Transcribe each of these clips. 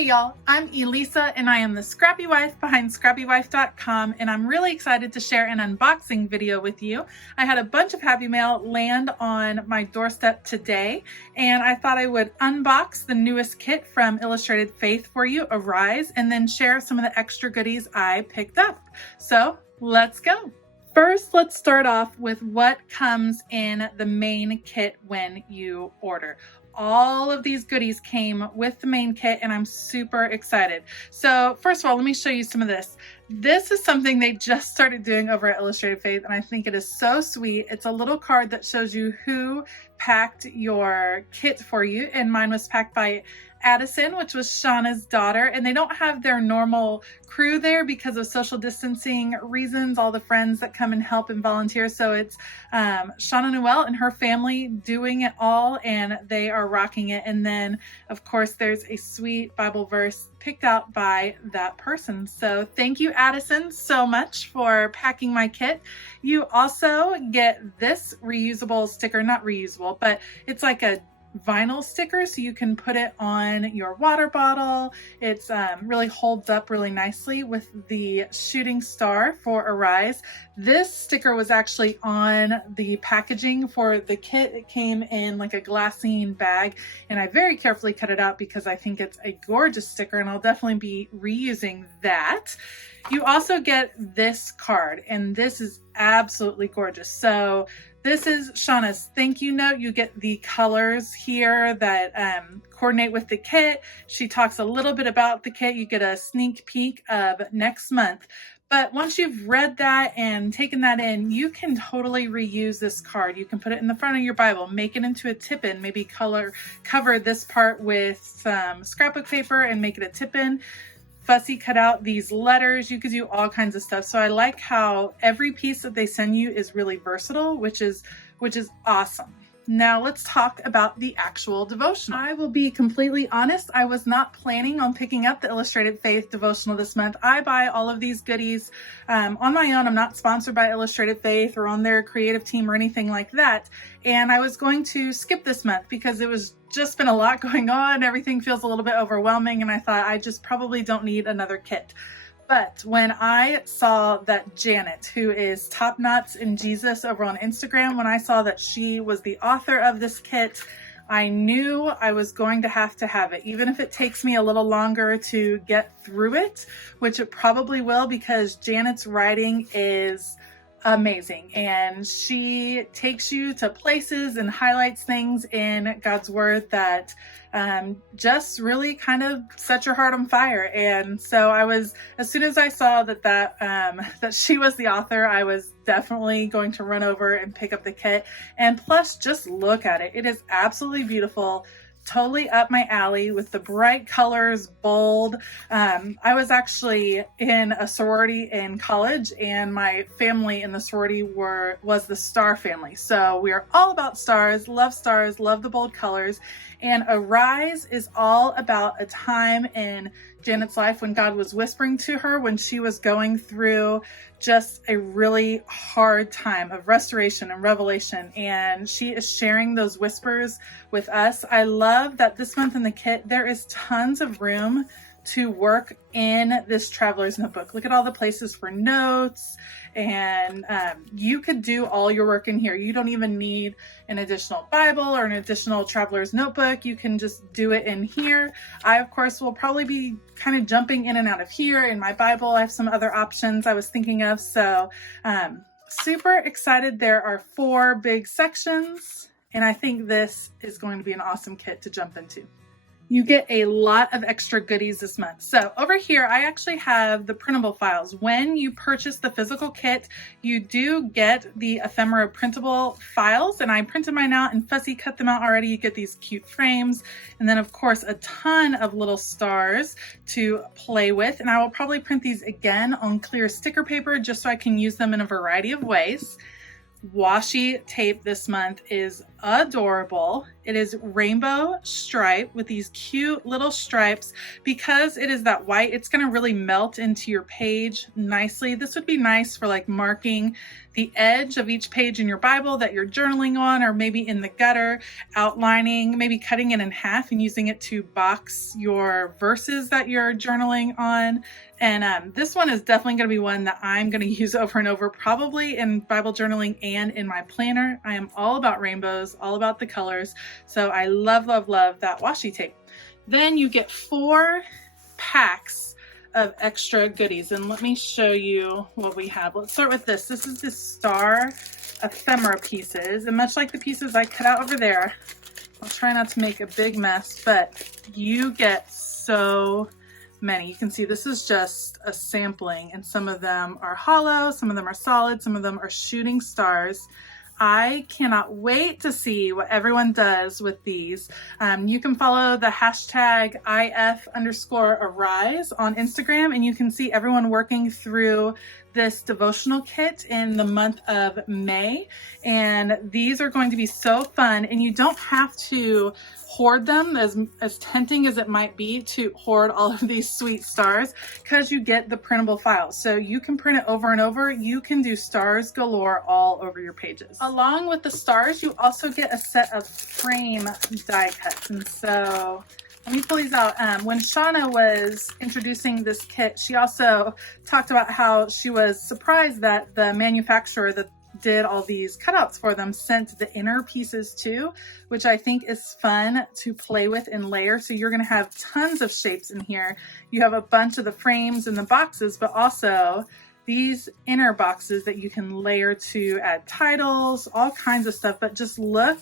Hey y'all, I'm Elisa and I am the scrappy wife behind scrappywife.com, and I'm really excited to share an unboxing video with you. I had a bunch of happy mail land on my doorstep today, and I thought I would unbox the newest kit from Illustrated Faith for you, Arise, and then share some of the extra goodies I picked up. So let's go. First, let's start off with what comes in the main kit when you order. All of these goodies came with the main kit and I'm super excited. So first of all, let me show you some of this. This is something they just started doing over at Illustrated Faith and I think it is so sweet. It's a little card that shows you who packed your kit for you, and mine was packed by Addison, which was Shauna's daughter, and they don't have their normal crew there because of social distancing reasons, all the friends that come and help and volunteer. So it's Shauna Noel and her family doing it all, and they are rocking it. And then of course there's a sweet Bible verse picked out by that person. So thank you, Addison, so much for packing my kit. You also get this reusable sticker, not reusable, but it's like a vinyl sticker, so you can put it on your water bottle. It's really holds up really nicely with the shooting star for Arise. This sticker was actually on the packaging for the kit. It came in like a glassine bag, and I very carefully cut it out because I think it's a gorgeous sticker and I'll definitely be reusing that. You also get this card, and this is absolutely gorgeous. So this is Shauna's thank you note. You get the colors here that coordinate with the kit. She talks a little bit about the kit. You get a sneak peek of next month. But once you've read that and taken that in, you can totally reuse this card. You can put it in the front of your Bible, make it into a tip-in, maybe cover this part with some scrapbook paper and make it a tip-in. Fussy cut out these letters. You could do all kinds of stuff. So I like how every piece that they send you is really versatile, which is awesome. Now let's talk about the actual devotional. I will be completely honest, I was not planning on picking up the Illustrated Faith devotional this month. I buy all of these goodies on my own. I'm not sponsored by Illustrated Faith or on their creative team or anything like that. And I was going to skip this month because it was just been a lot going on. Everything feels a little bit overwhelming, and I thought I just probably don't need another kit. But when I saw that Janet, who is Topknots in Jesus over on Instagram, when I saw that she was the author of this kit, I knew I was going to have it, even if it takes me a little longer to get through it, which it probably will, because Janet's writing is amazing, and she takes you to places and highlights things in God's word that just really kind of set your heart on fire. And so as soon as I saw that she was the author, I was definitely going to run over and pick up the kit. And plus, just look at it. It is absolutely beautiful. Totally up my alley with the bright colors, bold. I was actually in a sorority in college, and my family in the sorority was the Star family. So we are all about stars, love the bold colors. And Arise is all about a time in Janet's life when God was whispering to her when she was going through just a really hard time of restoration and revelation, and she is sharing those whispers with us. I love that this month in the kit there is tons of room to work in this traveler's notebook. Look at all the places for notes, and you could do all your work in here. You don't even need an additional Bible or an additional traveler's notebook. You can just do it in here. I, of course, will probably be kind of jumping in and out of here. In my Bible, I have some other options I was thinking of. So super excited. There are 4 big sections, and I think this is going to be an awesome kit to jump into. You get a lot of extra goodies this month. So over here, I actually have the printable files. When you purchase the physical kit, you do get the ephemera printable files, and I printed mine out and Fussy cut them out already. You get these cute frames, and then of course a ton of little stars to play with. And I will probably print these again on clear sticker paper just so I can use them in a variety of ways. Washi tape this month is adorable. It is rainbow stripe with these cute little stripes. Because it is that white, it's going to really melt into your page nicely. This would be nice for like marking the edge of each page in your Bible that you're journaling on, or maybe in the gutter, outlining, maybe cutting it in half and using it to box your verses that you're journaling on. And this one is definitely going to be one that I'm going to use over and over, probably in Bible journaling and in my planner. I am all about rainbows, all about the colors. So I love, love, love that washi tape. Then you get 4 packs of extra goodies. And let me show you what we have. Let's start with this. This is the Star ephemera pieces. And much like the pieces I cut out over there, I'll try not to make a big mess, but you get so many. You can see this is just a sampling, and some of them are hollow, some of them are solid, some of them are shooting stars. I cannot wait to see what everyone does with these. You can follow the hashtag #IF_Arise on Instagram, and you can see everyone working through this devotional kit in the month of May. And these are going to be so fun, and you don't have to hoard them, as tempting as it might be to hoard all of these sweet stars, because you get the printable files. So you can print it over and over. You can do stars galore all over your pages. Along with the stars, you also get a set of frame die cuts. And so let me pull these out. When Shauna was introducing this kit, she also talked about how she was surprised that the manufacturer that did all these cutouts for them sent the inner pieces too, which I think is fun to play with and layer. So you're going to have tons of shapes in here. You have a bunch of the frames and the boxes, but also these inner boxes that you can layer to add titles, all kinds of stuff. But just look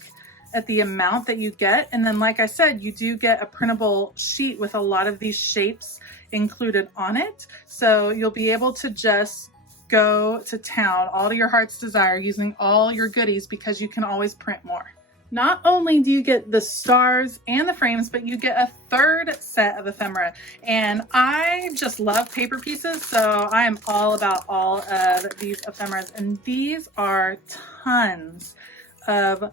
at the amount that you get. And then, like I said, you do get a printable sheet with a lot of these shapes included on it. So you'll be able to just go to town, all to your heart's desire, using all your goodies, because you can always print more. Not only do you get the stars and the frames, but you get a 3rd set of ephemera. And I just love paper pieces, so I am all about all of these ephemeras. And these are tons of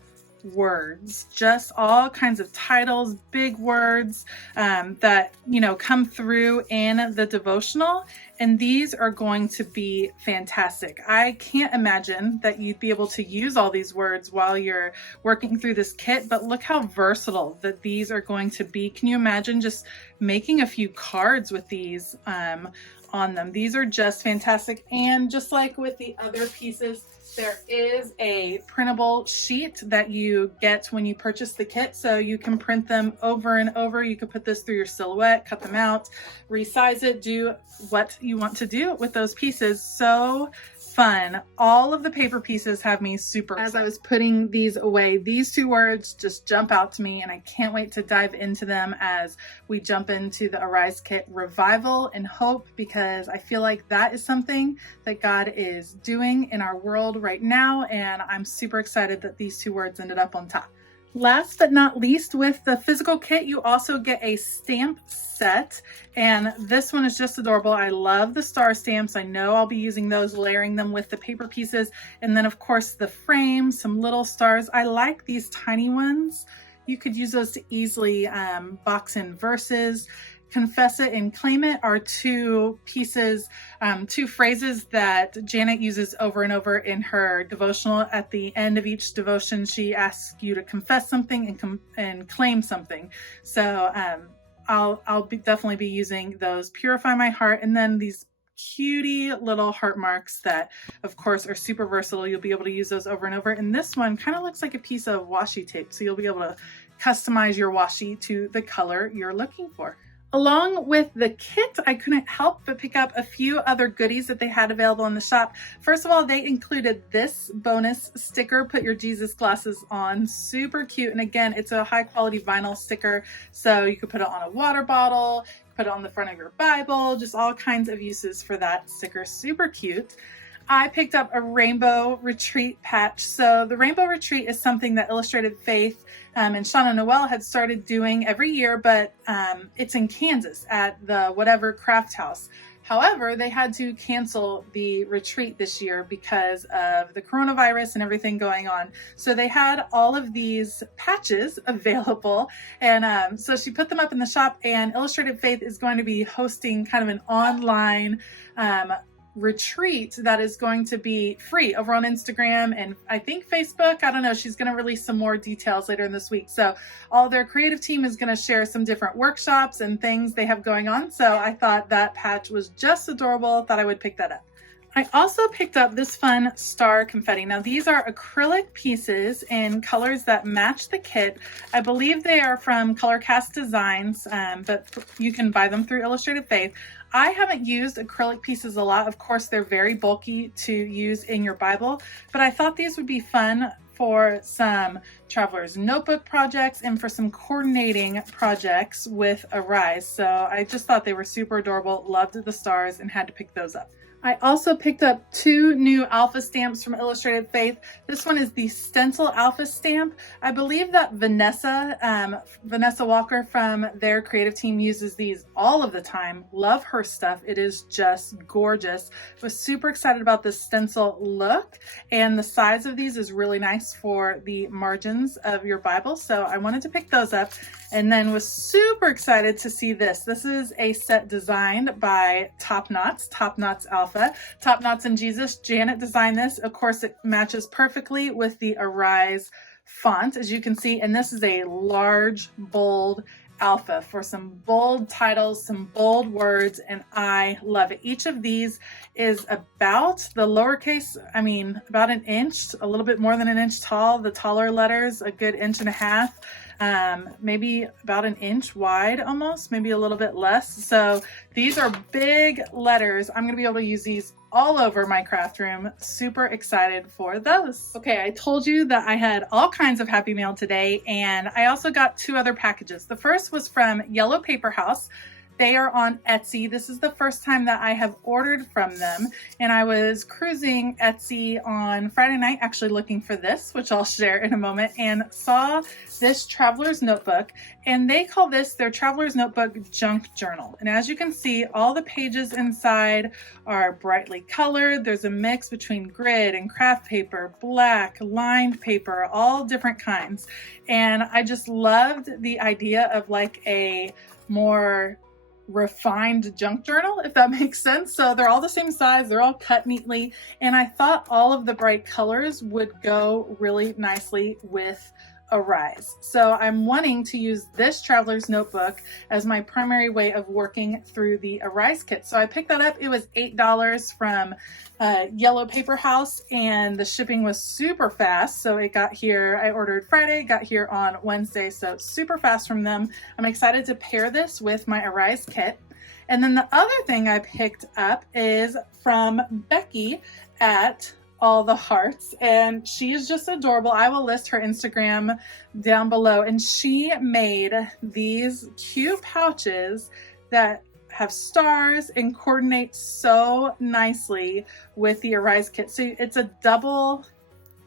words, just all kinds of titles, big words that, you know, come through in the devotional. And these are going to be fantastic. I can't imagine that you'd be able to use all these words while you're working through this kit, but look how versatile that these are going to be. Can you imagine just making a few cards with these on them? These are just fantastic. And just like with the other pieces, there is a printable sheet that you get when you purchase the kit, so you can print them over and over. You could put this through your silhouette, cut them out, resize it, do what you want to do with those pieces. So fun. All of the paper pieces have me super excited. As I was putting these away, these 2 words just jump out to me, and I can't wait to dive into them as we jump into the Arise kit: revival and hope, because I feel like that is something that God is doing in our world right now, and I'm super excited that these 2 words ended up on top. Last but not least, with the physical kit, you also get a stamp set, and this one is just adorable. I love the star stamps. I know I'll be using those, layering them with the paper pieces, and then of course the frame, some little stars. I like these tiny ones. You could use those to easily box in verses. Confess it and claim it are 2 pieces, 2 phrases that Janet uses over and over in her devotional. At the end of each devotion, she asks you to confess something and claim something. So I'll definitely be using those. Purify my heart, and then these cutie little heart marks that of course are super versatile. You'll be able to use those over and over. And this one kind of looks like a piece of washi tape, so you'll be able to customize your washi to the color you're looking for. Along with the kit, I couldn't help but pick up a few other goodies that they had available in the shop. First of all, they included this bonus sticker, Put Your Jesus Glasses On. Super cute. And again, it's a high quality vinyl sticker, so you could put it on a water bottle, put it on the front of your Bible, just all kinds of uses for that sticker. Super cute. I picked up a Rainbow Retreat patch. So the Rainbow Retreat is something that Illustrated Faith and Shauna Noel had started doing every year, but it's in Kansas at the whatever craft house. However, they had to cancel the retreat this year because of the coronavirus and everything going on. So they had all of these patches available. And so she put them up in the shop, and Illustrated Faith is going to be hosting kind of an online retreat that is going to be free over on Instagram and I think Facebook. I don't know. She's going to release some more details later in this week. So all their creative team is going to share some different workshops and things they have going on. So I thought that patch was just adorable. Thought I would pick that up. I also picked up this fun Star Confetti. Now these are acrylic pieces in colors that match the kit. I believe they are from Colorcast Designs, but you can buy them through Illustrated Faith. I haven't used acrylic pieces a lot. Of course, they're very bulky to use in your Bible, but I thought these would be fun for some traveler's notebook projects and for some coordinating projects with Arise. So I just thought they were super adorable, loved the stars, and had to pick those up. I also picked up 2 new alpha stamps from Illustrated Faith. This one is the stencil alpha stamp. I believe that Vanessa Walker from their creative team uses these all of the time. Love her stuff. It is just gorgeous. Was super excited about the stencil look, and the size of these is really nice for the margins of your Bible. So I wanted to pick those up, and then was super excited to see this. This is a set designed by Topknots Alpha. Topknots and Jesus. Janet designed this. Of course, it matches perfectly with the Arise font, as you can see, and this is a large, bold alpha for some bold titles, some bold words, and I love it. Each of these is about the lowercase, about an inch, a little bit more than an inch tall. The taller letters, a good 1.5 inches. Maybe about an inch wide almost, maybe a little bit less. So these are big letters. I'm going to be able to use these all over my craft room. Super excited for those. Okay, I told you that I had all kinds of happy mail today, and I also got 2 other packages. The first was from Yellow Paper House. They are on Etsy. This is the first time that I have ordered from them, and I was cruising Etsy on Friday night actually looking for this, which I'll share in a moment, and saw this traveler's notebook, and they call this their traveler's notebook junk journal. And as you can see, all the pages inside are brightly colored. There's a mix between grid and craft paper, black, lined paper, all different kinds. And I just loved the idea of like a more refined junk journal, if that makes sense. So they're all the same size, they're all cut neatly, and I thought all of the bright colors would go really nicely with Arise. So I'm wanting to use this traveler's notebook as my primary way of working through the Arise kit. So I picked that up. It was $8 from Yellow Paper House, and the shipping was super fast. So it got here, I ordered Friday, got here on Wednesday. So super fast from them. I'm excited to pair this with my Arise kit. And then the other thing I picked up is from Becky at All the Hearts, and she is just adorable. I will list her Instagram down below, and she made these cute pouches that have stars and coordinate so nicely with the Arise kit. So it's a double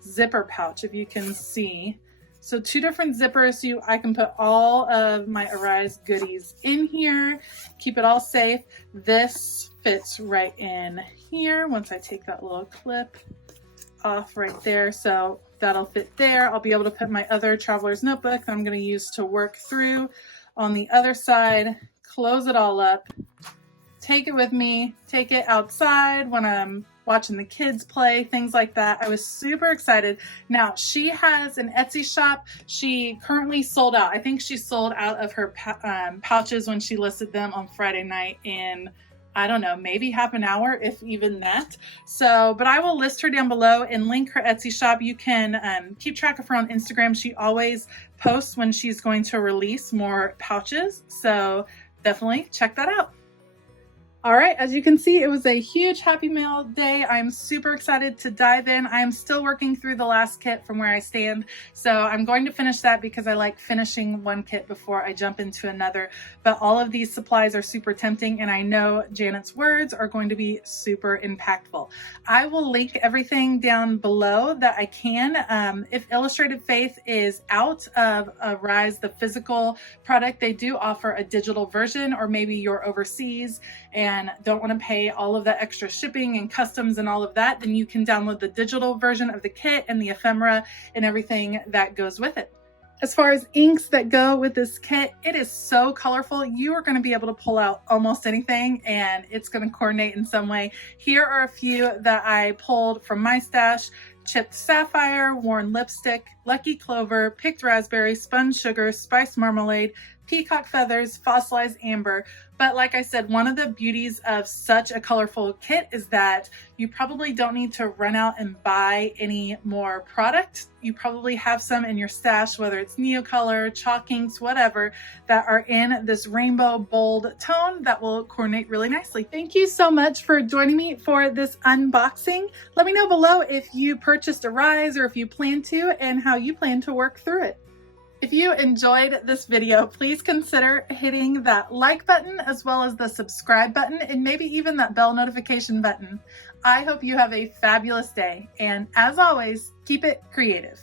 zipper pouch, if you can see. So 2 different zippers, so I can put all of my Arise goodies in here, keep it all safe. This fits right in here once I take that little clip off right there. So that'll fit there. I'll be able to put my other traveler's notebook that I'm going to use to work through on the other side, close it all up, take it with me, take it outside when I'm watching the kids play, things like that. I was super excited. Now, she has an Etsy shop. She currently sold out. I think she sold out of her pouches when she listed them on Friday night in, I don't know, maybe half an hour, if even that. So, but I will list her down below and link her Etsy shop. You can keep track of her on Instagram. She always posts when she's going to release more pouches. So definitely check that out. All right, as you can see, it was a huge Happy Mail day. I'm super excited to dive in. I'm still working through the last kit from where I stand, so I'm going to finish that because I like finishing one kit before I jump into another. But all of these supplies are super tempting, and I know Janet's words are going to be super impactful. I will link everything down below that I can. If Illustrated Faith is out of Arise, the physical product, they do offer a digital version, or maybe you're overseas and don't want to pay all of that extra shipping and customs and all of that, then you can download the digital version of the kit and the ephemera and everything that goes with it. As far as inks that go with this kit, it is so colorful. You are going to be able to pull out almost anything and it's going to coordinate in some way. Here are a few that I pulled from my stash: Chipped Sapphire, Worn Lipstick, Lucky Clover, Picked Raspberry, Spun Sugar, Spiced Marmalade, Peacock Feathers, Fossilized Amber. But like I said, one of the beauties of such a colorful kit is that you probably don't need to run out and buy any more product. You probably have some in your stash, whether it's Neocolor, chalk inks, whatever, that are in this rainbow bold tone that will coordinate really nicely. Thank you so much for joining me for this unboxing. Let me know below if you purchased a Rise or if you plan to, and how you plan to work through it. If you enjoyed this video, please consider hitting that like button as well as the subscribe button and maybe even that bell notification button. I hope you have a fabulous day, and as always, keep it creative.